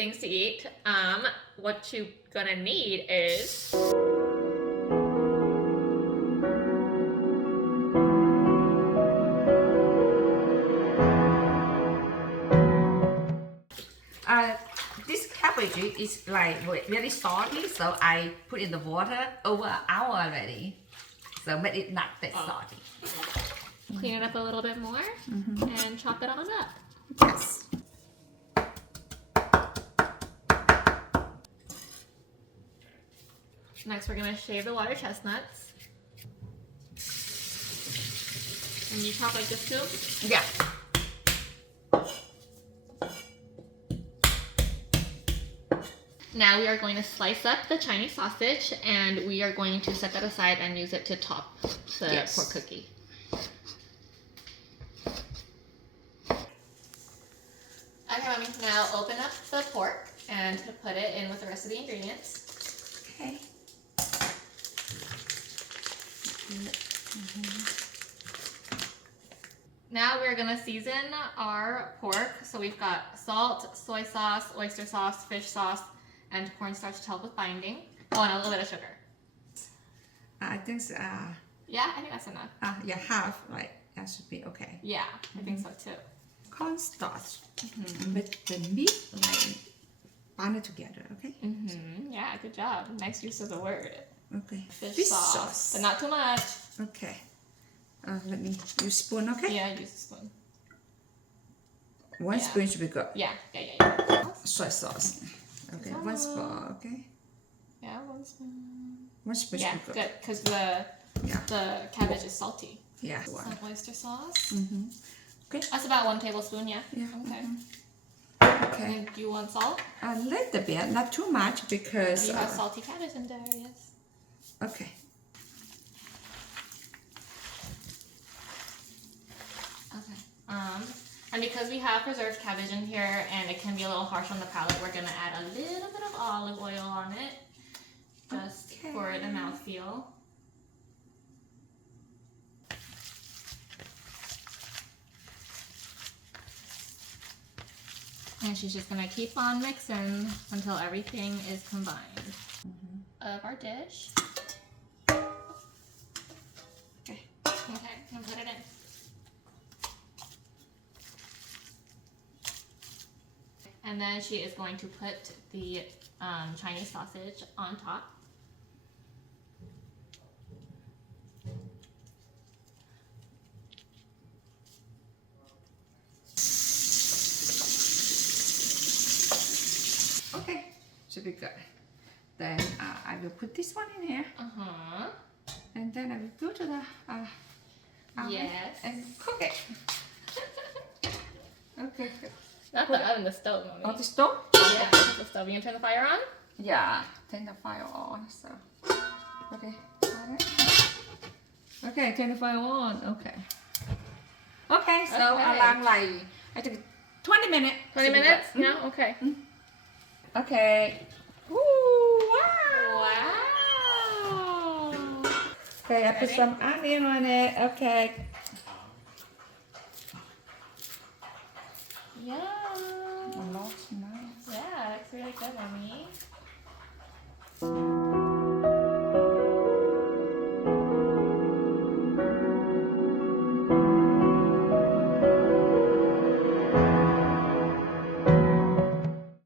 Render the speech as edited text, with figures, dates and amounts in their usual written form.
things to eat. What you're gonna need is this cabbage is like very salty, so I put in the water over an hour already, so make it not that salty. clean it up a little bit more and chop it on up. Yes. Next, we're gonna shave the water chestnuts. And you chop like this too? Yeah. Now we are going to slice up the Chinese sausage and we are going to set that aside and use it to top the pork cookie. Okay, Mommy, now open up the pork and put it in with the rest of the ingredients. Okay. Now we're gonna season our pork. So we've got salt, soy sauce, oyster sauce, fish sauce, and cornstarch to help with binding. Oh, and a little bit of sugar. I think Yeah, I think that's enough. yeah, half, like that should be okay. Yeah, I think so too. Cornstarch with the meat, like bind it together. Okay. Yeah, good job. Nice use of the word. Okay. Fish sauce, but not too much. Okay. Let me use spoon. Okay. Yeah, use a spoon. One spoon should be good. Yeah. Soy sauce. Okay. One spoon. Okay. Yeah, 1 spoon. 1 spoon Yeah, should be good. good, because the cabbage is salty. Yeah. Some oyster sauce. Okay. That's about 1 tablespoon, yeah? Yeah. Okay. Okay. And do you want salt? A little bit, not too much, because You have salty cabbage in there, yes. okay. Okay. And because we have preserved cabbage in here and it can be a little harsh on the palate, we're gonna add a little bit of olive oil on it, just for the mouthfeel. And she's just gonna keep on mixing until everything is combined. Of our dish. Okay. Okay, and put it in. And then she is going to put the Chinese sausage on top. Okay, should be good. Then I will put this one in here, and then I will go to the oven Yes. and cook it. Okay. Not the oven, the stove, Mommy. On the stove? Yeah, the stove. You gonna turn the fire on? Yeah, turn the fire on. So, okay. Okay, turn the fire on. Okay. Okay, so Okay. around like I think 20 minutes. 20 minutes? Yeah, okay. Okay. Ooh, wow. Wow. Okay, I put Ready? some onion on it. Okay.